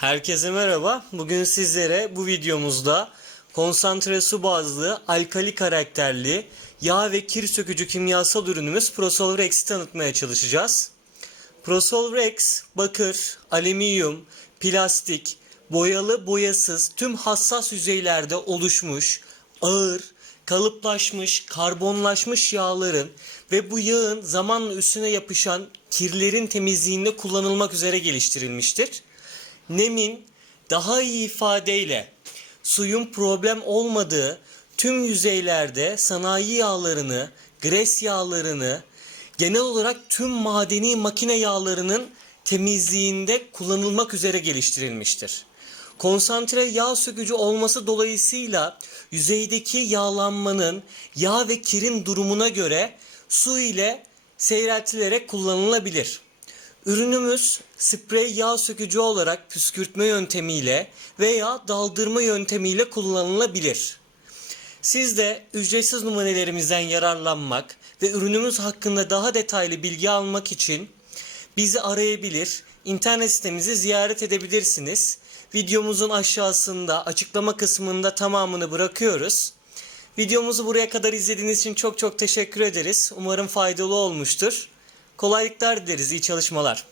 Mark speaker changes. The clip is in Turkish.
Speaker 1: Herkese merhaba. Bugün sizlere bu videomuzda konsantre su bazlı, alkali karakterli, yağ ve kir sökücü kimyasal ürünümüz Prosolvrex'i tanıtmaya çalışacağız. Prosolvrex, bakır, alüminyum, plastik, boyalı boyasız tüm hassas yüzeylerde oluşmuş, ağır, kalıplaşmış, karbonlaşmış yağların ve bu yağın zamanla üstüne yapışan kirlerin temizliğinde kullanılmak üzere geliştirilmiştir nemin daha iyi ifadeyle suyun problem olmadığı tüm yüzeylerde sanayi yağlarını, gres yağlarını, genel olarak tüm madeni makine yağlarının temizliğinde kullanılmak üzere geliştirilmiştir. Konsantre yağ sökücü olması dolayısıyla yüzeydeki yağlanmanın yağ ve kirin durumuna göre su ile seyreltilerek kullanılabilir. Ürünümüz sprey yağ sökücü olarak püskürtme yöntemiyle veya daldırma yöntemiyle kullanılabilir. Siz de ücretsiz numunelerimizden yararlanmak ve ürünümüz hakkında daha detaylı bilgi almak için bizi arayabilir, internet sitemizi ziyaret edebilirsiniz. Videomuzun aşağısında açıklama kısmında tamamını bırakıyoruz. Videomuzu buraya kadar izlediğiniz için çok çok teşekkür ederiz. Umarım faydalı olmuştur. Kolaylıklar dileriz, iyi çalışmalar.